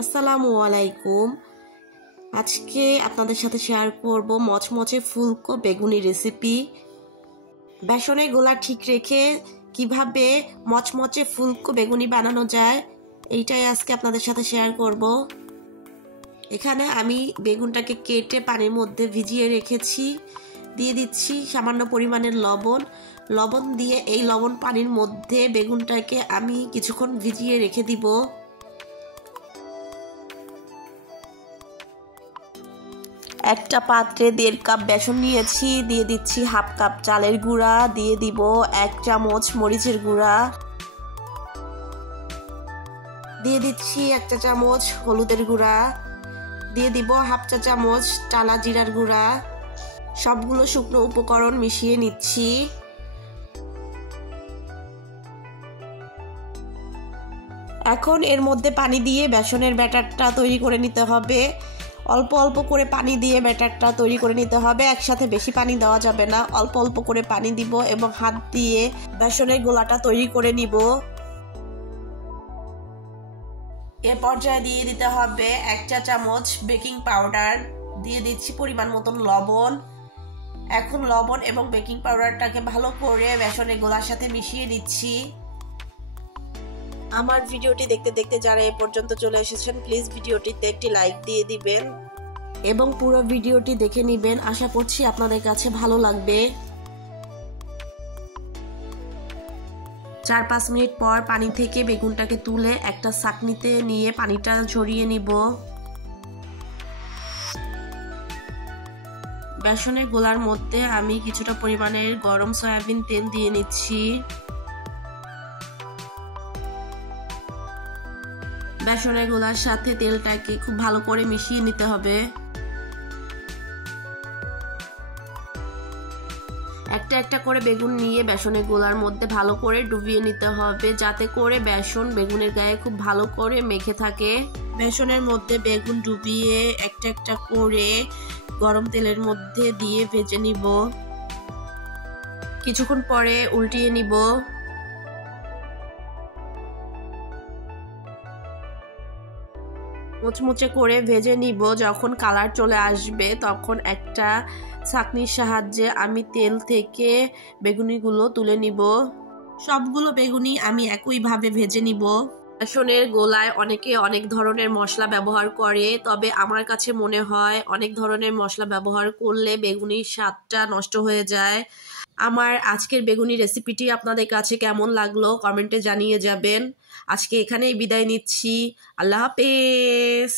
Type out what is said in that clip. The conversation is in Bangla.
আসসালামু আলাইকুম। আজকে আপনাদের সাথে শেয়ার করব মচমচে ফুলকো বেগুনি রেসিপি। বেসনের গোলা ঠিক রেখে কিভাবে মচমচে ফুলকো বেগুনি বানানো যায় এইটাই আজকে আপনাদের সাথে শেয়ার করব। এখানে আমি বেগুনটাকে কেটে পানির মধ্যে ভিজিয়ে রেখেছি। দিয়ে দিচ্ছি সামান্য পরিমাণের লবণ দিয়ে এই লবণ পানির মধ্যে বেগুনটাকে আমি কিছুক্ষণ ভিজিয়ে রেখে দিব। একটা পাত্রে 1.5 কাপ বেসন নিয়েছি, দিয়ে দিচ্ছি 1/2 কাপ চালের গুঁড়া, দিয়ে দিব 1 চামচ মরিচের গুঁড়া, দিয়ে দিচ্ছি 1 চা চামচ হলুদের গুঁড়া, দিয়ে দিব 1/2 চা চামচ টালা জিরার গুঁড়া। সবগুলো শুকনো উপকরণ মিশিয়ে নিচ্ছি। এখন এর মধ্যে পানি দিয়ে বেসনের ব্যাটারটা তৈরি করে নিতে হবে। অল্প অল্প করে পানি দিয়ে ব্যাটারটা তৈরি করে নিতে হবে, একসাথে বেশি পানি দেওয়া যাবে না। অল্প অল্প করে পানি দিব এবং হাত দিয়ে বেসনের গোলাটা তৈরি করে নিব। এ পর্যায়ে দিয়ে দিতে হবে 1 চা চামচ বেকিং পাউডার, দিয়ে দিচ্ছি পরিমাণ মতন লবণ। এখন লবণ এবং বেকিং পাউডারটাকে ভালো করে বেসনের গোলার সাথে মিশিয়ে নিচ্ছি। আমার ভিডিওটি দেখতে দেখতে যারা এ পর্যন্ত চলে এসেছেন প্লিজ ভিডিওটিতে একটি লাইক দিয়ে দিবেন এবং পুরো ভিডিওটি দেখে নেবেন। আশা করছি আপনাদের কাছে ভালো লাগবে। 4-5 মিনিট পর পানি থেকে বেগুনটাকে তুলে একটা ছাঁকনিতে নিয়ে পানিটা ঝরিয়ে নিব। বেসনের গোলার মধ্যে আমি কিছুটা পরিমাণের গরম সয়াবিন তেল দিয়ে নিচ্ছি। বেসনের গোলার সাথে তেলটাকে খুব ভালো করে মিশিয়ে নিতে হবে। একটা একটা করে বেগুন নিয়ে বেসনের গোলার মধ্যে ভালো করে ডুবিয়ে নিতে হবে, যাতে করে বেসন বেগুনের গায়ে খুব ভালো করে মেখে থাকে। বেসনের মধ্যে বেগুন ডুবিয়ে একটা একটা করে গরম তেলের মধ্যে দিয়ে ভেজে নিব। কিছুক্ষণ পরে উল্টিয়ে নিব। মুচমুচে করে ভেজে নিব। যখন কালার চলে আসবে তখন একটা ছাঁকনির সাহায্যে আমি তেল থেকে বেগুনিগুলো তুলে নিব। সবগুলো বেগুনি আমি একইভাবে ভেজে নিব। বেসনের গোলায় অনেকে অনেক ধরনের মশলা ব্যবহার করে, তবে আমার কাছে মনে হয় অনেক ধরনের মশলা ব্যবহার করলে বেগুনির স্বাদটা নষ্ট হয়ে যায়। আমার আজকের বেগুনি রেসিপিটি আপনাদের কাছে কেমন লাগলো কমেন্টে জানিয়ে যাবেন। আজকে এখানেই বিদায় নিচ্ছি। আল্লাহ হাফেজ।